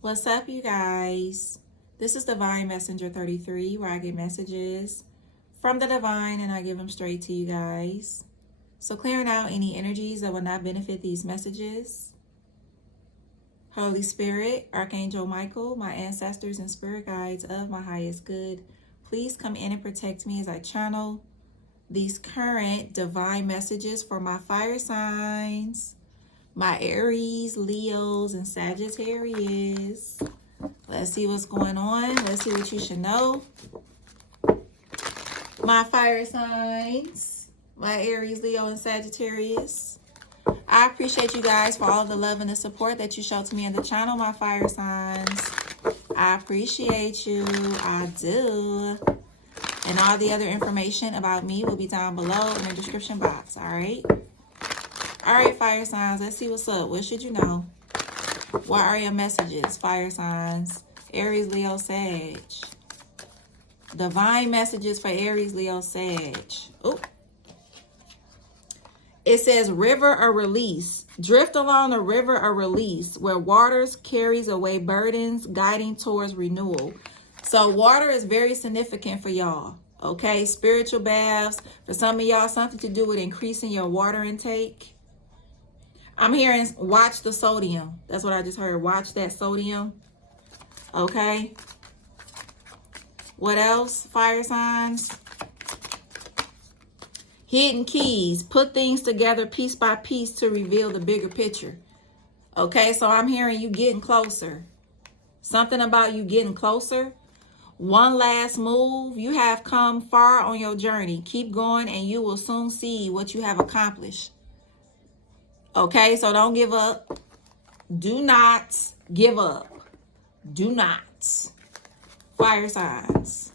What's up, you guys? This is Divine Messenger 33, where I get messages from the divine and I give them straight to you guys. So clearing out any energies that will not benefit these messages. Holy Spirit, Archangel Michael, my ancestors and spirit guides of my highest good, please come in and protect me as I channel these current divine messages for my fire signs, my Aries, Leos, and Sagittarius. Let's see what's going on. Let's see what you should know. My fire signs, my Aries, Leo, and Sagittarius. I appreciate you guys for all the love and the support that you show to me in the channel, my fire signs. I appreciate you. I do. And all the other information about me will be down below in the description box, all right? All right, fire signs, let's see what's up. What should you know? What are your messages, fire signs? Aries, Leo, Sag. Divine messages for Aries, Leo, Sag. Oh. It says river or release. Drift along the river or release where waters carries away burdens, guiding towards renewal. So water is very significant for y'all. Okay, spiritual baths. For some of y'all, something to do with increasing your water intake. I'm hearing watch the sodium. That's what I just heard. Watch that sodium. Okay. What else? Fire signs. Hidden keys. Put things together piece by piece to reveal the bigger picture. Okay, so I'm hearing you getting closer. Something about you getting closer. One last move. You have come far on your journey. Keep going and you will soon see what you have accomplished. Okay, so don't give up. Do not give up. Do not. Fire signs.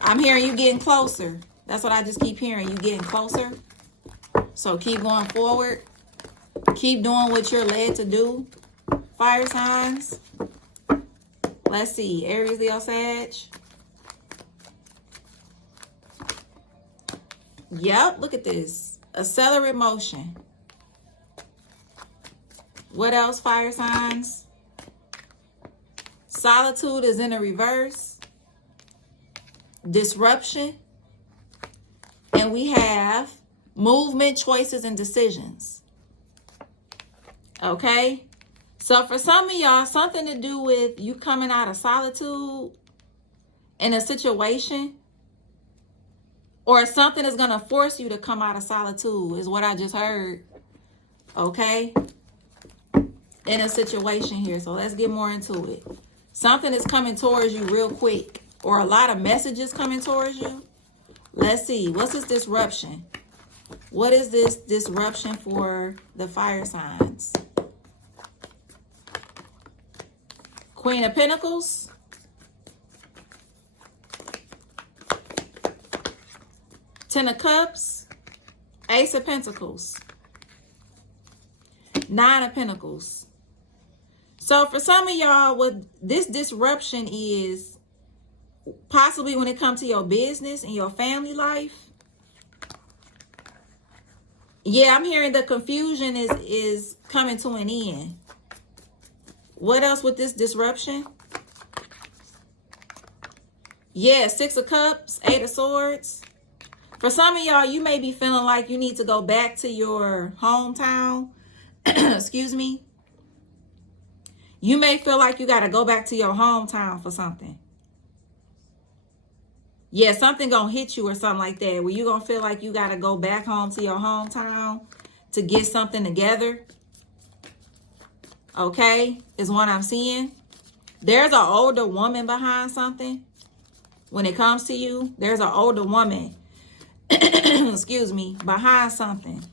I'm hearing you getting closer. That's what I just keep hearing. You getting closer. So keep going forward. Keep doing what you're led to do. Fire signs. Let's see. Aries, Leo, Sag. Yep, look at this. Accelerate motion. What else, fire signs? Solitude is in a reverse. Disruption. And we have movement, choices, and decisions. Okay? So for some of y'all, something to do with you coming out of solitude in a situation, or something is going to force you to come out of solitude is what I just heard. Okay? In a situation here. So let's get more into it. Something is coming towards you real quick. Or a lot of messages coming towards you. Let's see. What's this disruption? What is this disruption for the fire signs? Queen of Pentacles. Ten of Cups. Ace of Pentacles. Nine of Pentacles. So for some of y'all, what this disruption is, possibly when it comes to your business and your family life. Yeah, I'm hearing the confusion is coming to an end. What else with this disruption? Yeah, Six of Cups, Eight of Swords. For some of y'all, you may be feeling like you need to go back to your hometown. Excuse me. You may feel like you got to go back to your hometown for something. Yeah, something gonna hit you or something like that, where you're gonna feel like you got to go back home to your hometown to get something together. Okay, is what I'm seeing. There's an older woman behind something. When it comes to you, there's an older woman, excuse me, behind something.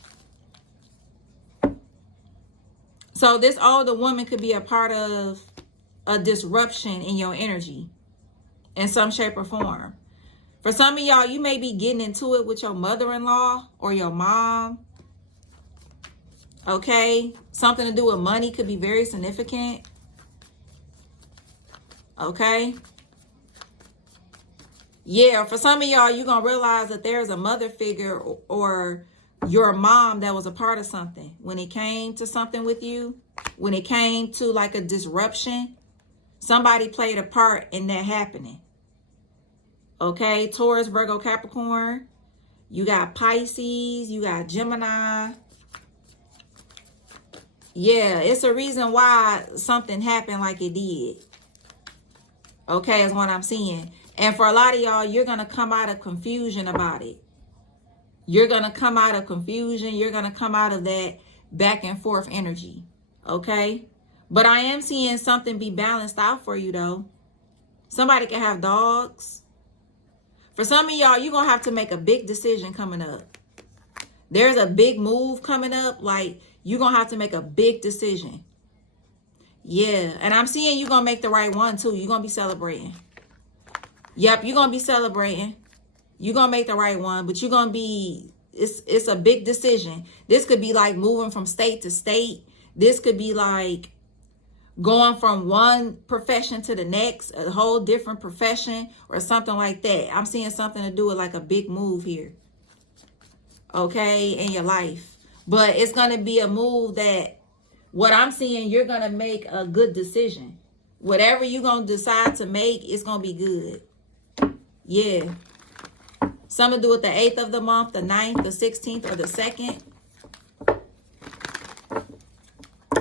So this older woman could be a part of a disruption in your energy in some shape or form. For some of y'all, you may be getting into it with your mother-in-law or your mom. Okay? Something to do with money could be very significant. Okay? Yeah, for some of y'all, you're going to realize that there's a mother figure or your mom that was a part of something. When it came to something with you, when it came to like a disruption, somebody played a part in that happening. Okay, Taurus, Virgo, Capricorn. You got Pisces, you got Gemini. Yeah, it's a reason why something happened like it did. Okay, is what I'm seeing. And for a lot of y'all, you're going to come out of confusion about it. You're going to come out of confusion. You're going to come out of that back and forth energy. Okay? But I am seeing something be balanced out for you, though. Somebody can have dogs. For some of y'all, you're going to have to make a big decision coming up. There's a big move coming up. Like, you're going to have to make a big decision. Yeah. And I'm seeing you're going to make the right one, too. You're going to be celebrating. Yep, you're going to be celebrating. You're going to make the right one, but you're going to be, it's a big decision. This could be like moving from state to state. This could be like going from one profession to the next, a whole different profession or something like that. I'm seeing something to do with like a big move here. Okay, in your life. But it's going to be a move that, what I'm seeing, you're going to make a good decision. Whatever you're going to decide to make, it's going to be good. Yeah. Something to do with the 8th of the month, the 9th, the 16th, or the 2nd.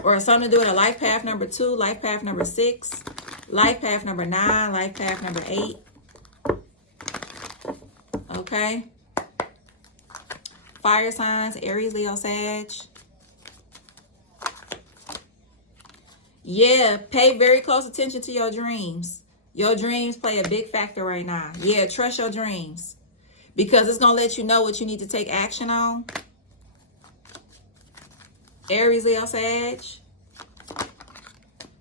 Or something to do with a life path number 2, life path number 6, life path number 9, life path number 8. Okay. Fire signs, Aries, Leo, Sag. Yeah, pay very close attention to your dreams. Your dreams play a big factor right now. Yeah, trust your dreams. Because it's going to let you know what you need to take action on. Aries, Leo, Sag.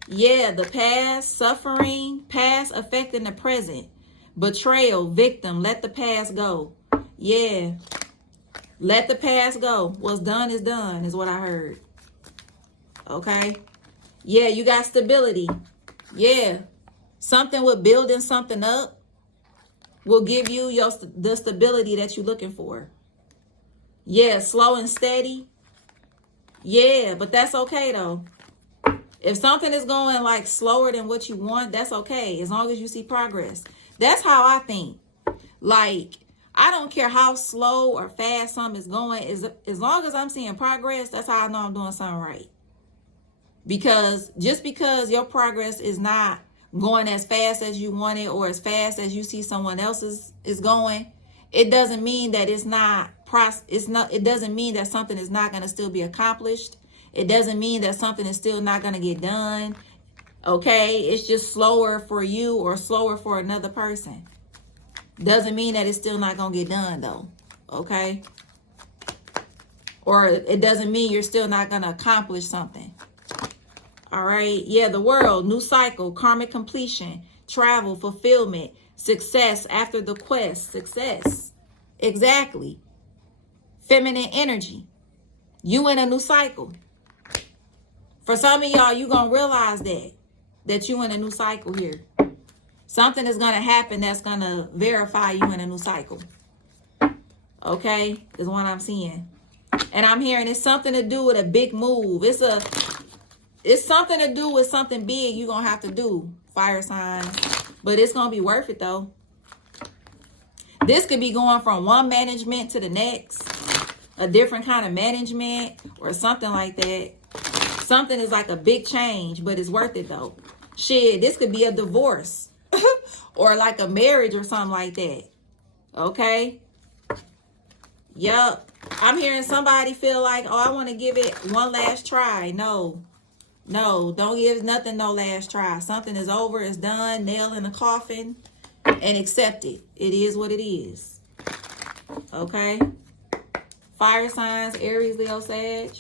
Yeah, the past, suffering, past affecting the present. Betrayal, victim, let the past go. Yeah. Let the past go. What's done is done, is what I heard. Okay. Yeah, you got stability. Yeah. Something with building something up will give you the stability that you're looking for. Yeah, slow and steady. Yeah, but that's okay, though. If something is going like slower than what you want, that's okay. As long as you see progress. That's how I think. Like, I don't care how slow or fast something is going. As long as I'm seeing progress, that's how I know I'm doing something right. Because just because your progress is not going as fast as you want it or as fast as you see someone else's is going, it doesn't mean that it doesn't mean that something is not going to still be accomplished. It doesn't mean that something is still not going to get done. Okay, it's just slower for you or slower for another person. Doesn't mean that it's still not going to get done, though. Okay? Or it doesn't mean you're still not going to accomplish something. All right? Yeah, the world, new cycle, karmic completion, travel, fulfillment, success after the quest, success. Exactly. Feminine energy. You in a new cycle. For some of y'all, you're going to realize that you in a new cycle here. Something is going to happen that's going to verify you in a new cycle. Okay? Is what I'm seeing. And I'm hearing it's something to do with a big move. It's something to do with something big you're going to have to do, fire signs. But it's going to be worth it, though. This could be going from one management to the next. A different kind of management or something like that. Something is like a big change, but it's worth it, though. Shit, this could be a divorce. Or like a marriage or something like that. Okay? Yup. I'm hearing somebody feel like, oh, I want to give it one last try. No, don't give nothing no last try. Something is over, it's done, nail in the coffin, and accept it. It is what it is. Okay? Fire signs, Aries, Leo, Sag.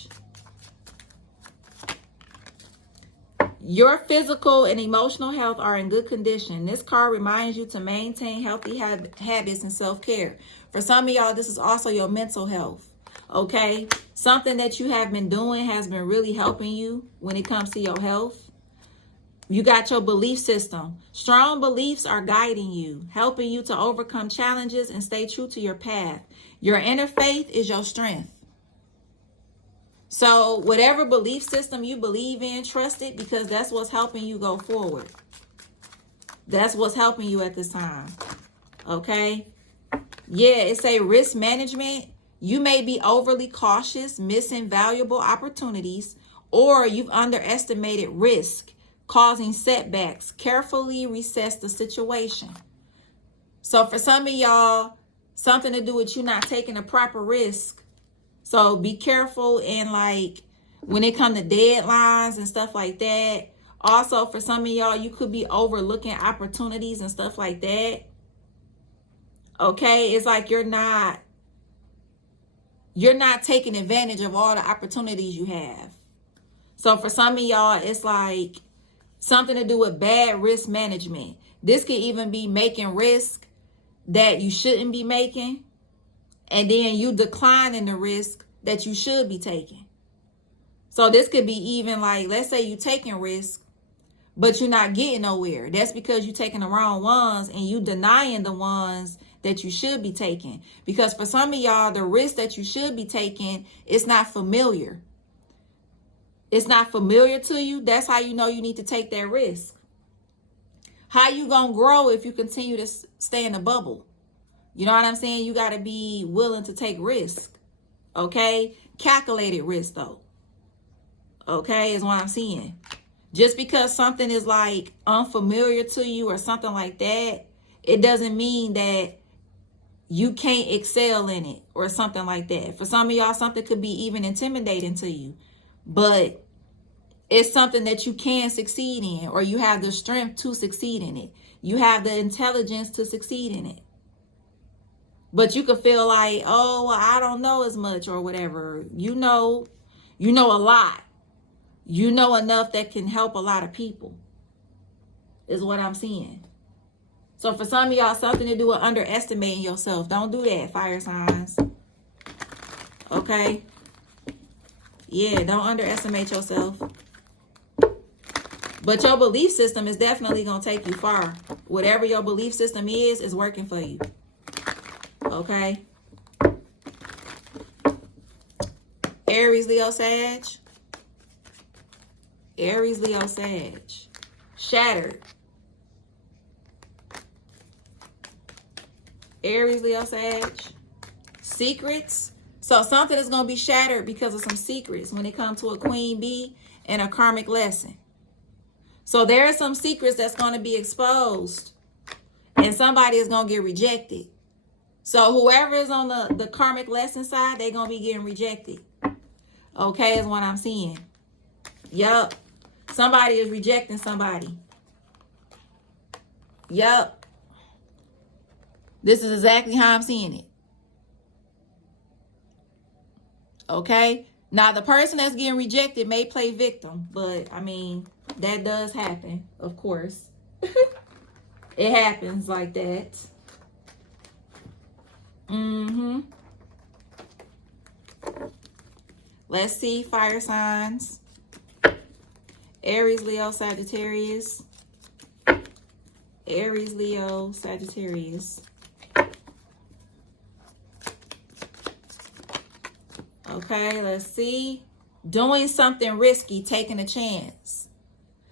Your physical and emotional health are in good condition. This card reminds you to maintain healthy habits and self-care. For some of y'all, this is also your mental health. Okay? Something that you have been doing has been really helping you when it comes to your health. You got your belief system. Strong beliefs are guiding you, helping you to overcome challenges and stay true to your path. Your inner faith is your strength. So whatever belief system you believe in, trust it, because that's what's helping you go forward. That's what's helping you at this time. Okay? Yeah, it's a risk management. You may be overly cautious, missing valuable opportunities, or you've underestimated risk, causing setbacks. Carefully reassess the situation. So for some of y'all, something to do with you not taking a proper risk. So be careful, and like when it comes to deadlines and stuff like that. Also, for some of y'all, you could be overlooking opportunities and stuff like that. Okay, it's like you're not taking advantage of all the opportunities you have. So for some of y'all, it's like something to do with bad risk management. This could even be making risk that you shouldn't be making, and then you declining the risk that you should be taking. So this could be even like, let's say you taking risk, but you're not getting nowhere. That's because you're taking the wrong ones and you denying the ones that you should be taking. Because for some of y'all, the risk that you should be taking is not familiar. It's not familiar to you. That's how you know you need to take that risk. How you gonna grow if you continue to stay in a bubble? You know what I'm saying? You got to be willing to take risk. Okay? Calculated risk, though. Okay? Is what I'm seeing. Just because something is like unfamiliar to you or something like that, it doesn't mean that you can't excel in it or something like that. For some of y'all, something could be even intimidating to you, but it's something that you can succeed in, or you have the strength to succeed in it. You have the intelligence to succeed in it. But you could feel like, oh, well, I don't know as much or whatever. You know a lot. You know enough that can help a lot of people, is what I'm seeing. So for some of y'all, something to do with underestimating yourself. Don't do that, fire signs. Okay? Yeah, don't underestimate yourself. But your belief system is definitely going to take you far. Whatever your belief system is working for you. Okay? Aries, Leo, Sag. Aries, Leo, Sag. Shattered. Aries, Leo, Sag. Secrets. So something is going to be shattered because of some secrets when it comes to a queen bee and a karmic lesson. So there are some secrets that's going to be exposed, and somebody is going to get rejected. So whoever is on the karmic lesson side, they're going to be getting rejected. Okay, is what I'm seeing. Yup. Somebody is rejecting somebody. Yup. This is exactly how I'm seeing it. Okay? Now, the person that's getting rejected may play victim, but, I mean, that does happen, of course. It happens like that. Let's see, fire signs. Aries, Leo, Sagittarius. Aries, Leo, Sagittarius. Okay, let's see. Doing something risky, taking a chance.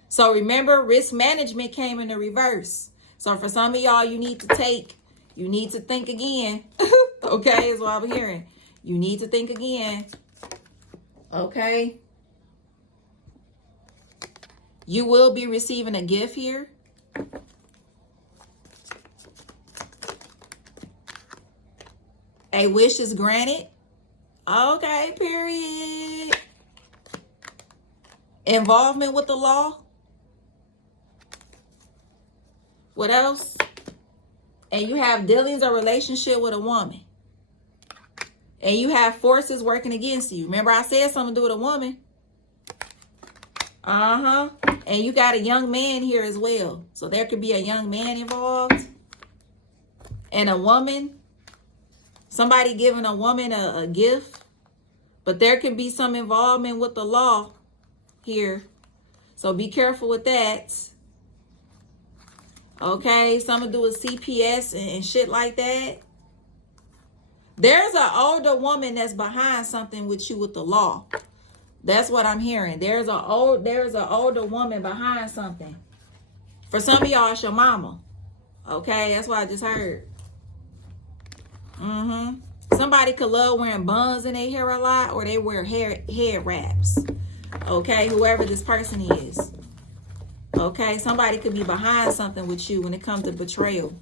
So remember, risk management came in the reverse. So for some of y'all, you need to think again. Okay, is what I'm hearing. You need to think again. Okay. You will be receiving a gift here. A wish is granted. Okay, period. Involvement with the law. What else? And you have dealings or relationship with a woman. And you have forces working against you. Remember I said something to do with a woman. And you got a young man here as well. So there could be a young man involved. And a woman. Somebody giving a woman a gift. But there can be some involvement with the law here. So be careful with that. Okay, something to do with CPS and shit like that. There's an older woman that's behind something with you with the law. That's what I'm hearing. There's an older woman behind something. For some of y'all, it's your mama. Okay, that's what I just heard. Somebody could love wearing buns in their hair a lot, or they wear head wraps. Okay, whoever this person is. Okay, somebody could be behind something with you when it comes to betrayal.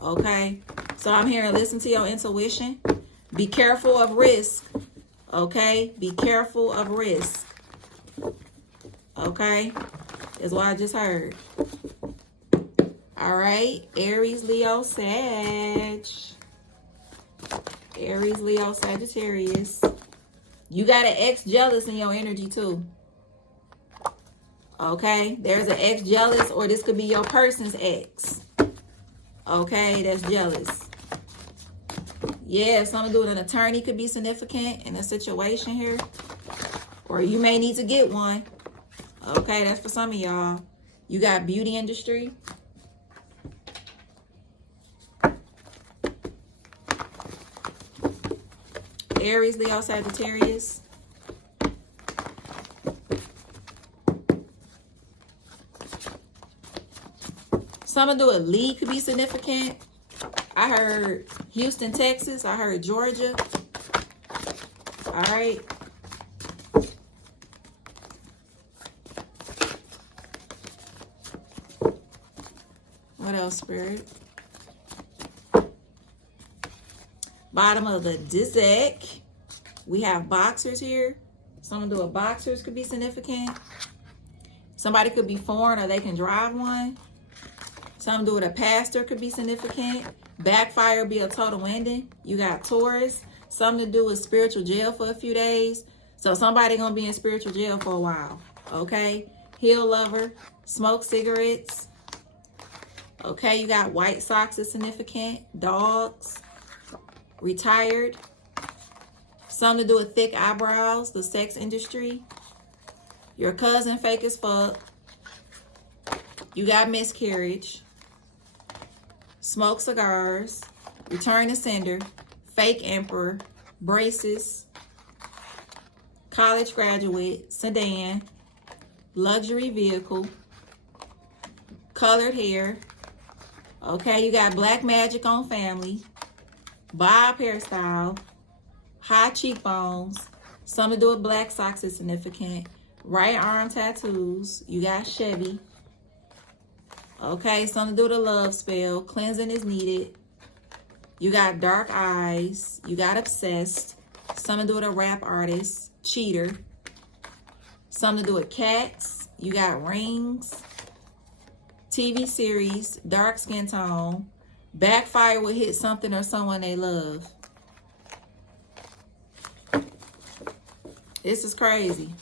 Okay, so I'm here to listen to your intuition. Be careful of risk. Okay, be careful of risk. Okay, is what I just heard. All right, Aries, Leo, Sag. Aries, Leo, Sagittarius. You got an ex jealous in your energy too. Okay, there's an ex jealous, or this could be your person's ex. Okay, that's jealous. Yeah, something to do with an attorney could be significant in a situation here. Or you may need to get one. Okay, that's for some of y'all. You got beauty industry. Aries, Leo, Sagittarius. Something to do with Lee could be significant. I heard Houston, Texas. I heard Georgia. All right. What else, Spirit? Bottom of the deck, we have boxers here. Something to do with boxers could be significant. Somebody could be foreign, or they can drive one. Something to do with a pastor could be significant. Backfire be a total ending. You got Taurus. Something to do with spiritual jail for a few days. So somebody gonna be in spiritual jail for a while. Okay. Heel lover. Smoke cigarettes. Okay. You got White Sox is significant. Dogs. Retired. Something to do with thick eyebrows. The sex industry. Your cousin fake as fuck. You got miscarriage. Smoke cigars. Return to sender. Fake emperor. Braces. College graduate. Sedan. Luxury vehicle. Colored hair. Okay, you got black magic on family. Bob hairstyle. High cheekbones. Something to do with black socks is significant. Right arm tattoos. You got Chevy. Okay, something to do with a love spell. Cleansing is needed. You got dark eyes. You got obsessed. Something to do with a rap artist. Cheater. Something to do with cats. You got rings. TV series. Dark skin tone. Backfire would hit something or someone they love. This is crazy.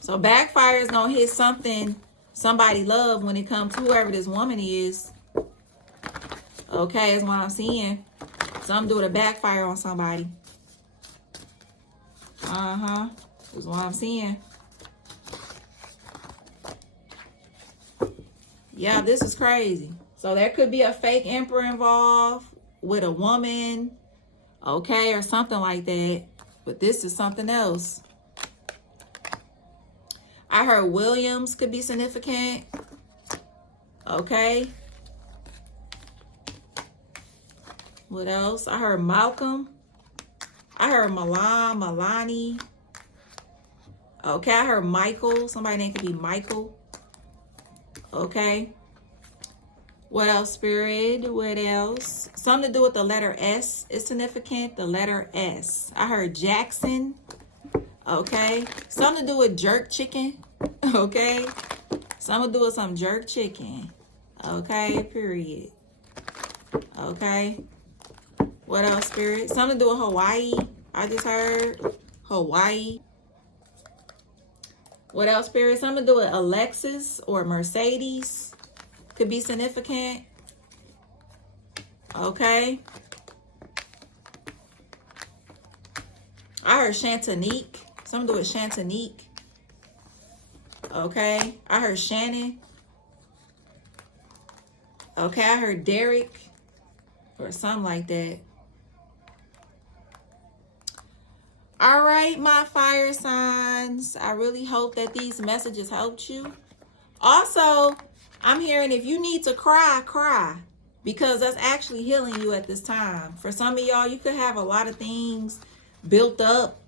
So backfire is going to hit something somebody love when it comes to whoever this woman is. Okay, that's what I'm seeing. Something to do with a backfire on somebody. That's what I'm seeing. Yeah, this is crazy. So there could be a fake emperor involved with a woman. Okay, or something like that. But this is something else. I heard Williams could be significant. Okay. What else? I heard Malcolm. I heard Milan, Milani. Okay, I heard Michael. Somebody name could be Michael. Okay. What else, Spirit? What else? Something to do with the letter S is significant. The letter S. I heard Jackson. Okay. Something to do with jerk chicken. Okay. Something to do with some jerk chicken. Okay. Period. Okay. What else, Spirit? Something to do with Hawaii. I just heard Hawaii. What else, Spirit? Something to do with Alexis or Mercedes. Could be significant. Okay. I heard Chantanique. Something to do with Chantanique. Okay. I heard Shannon. Okay. I heard Derek. Or something like that. All right, my fire signs. I really hope that these messages helped you. Also, I'm hearing if you need to cry, cry. Because that's actually healing you at this time. For some of y'all, you could have a lot of things built up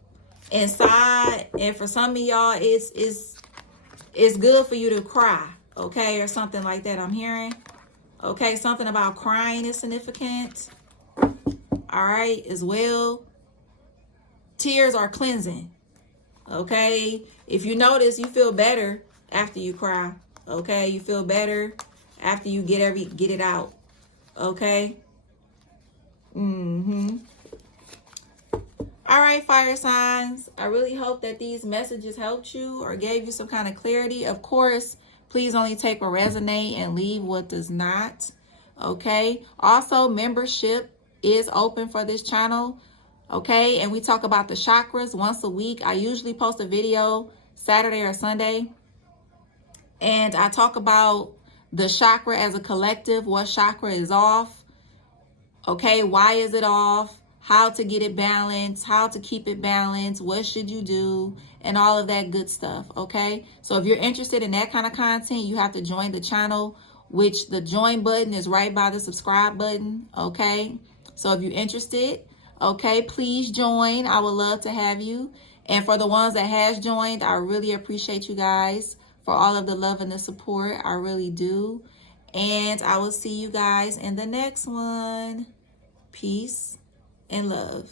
inside. And for some of y'all, it's good for you to cry. Okay? Or something like that I'm hearing. Okay? Something about crying is significant. All right? As well. Tears are cleansing. Okay? If you notice, you feel better after you cry. Okay? You feel better after you get it out. Okay? All right, fire signs. I really hope that these messages helped you or gave you some kind of clarity. Of course, please only take what resonate and leave what does not. Okay? Also, membership is open for this channel. Okay? And we talk about the chakras once a week. I usually post a video Saturday or Sunday. And I talk about the chakra as a collective, what chakra is off, okay, why is it off, how to get it balanced, how to keep it balanced, what should you do, and all of that good stuff, okay? So if you're interested in that kind of content, you have to join the channel, which the join button is right by the subscribe button, okay? So if you're interested, okay, please join. I would love to have you. And for the ones that has joined, I really appreciate you guys for all of the love and the support. I really do. And I will see you guys in the next one. Peace and love.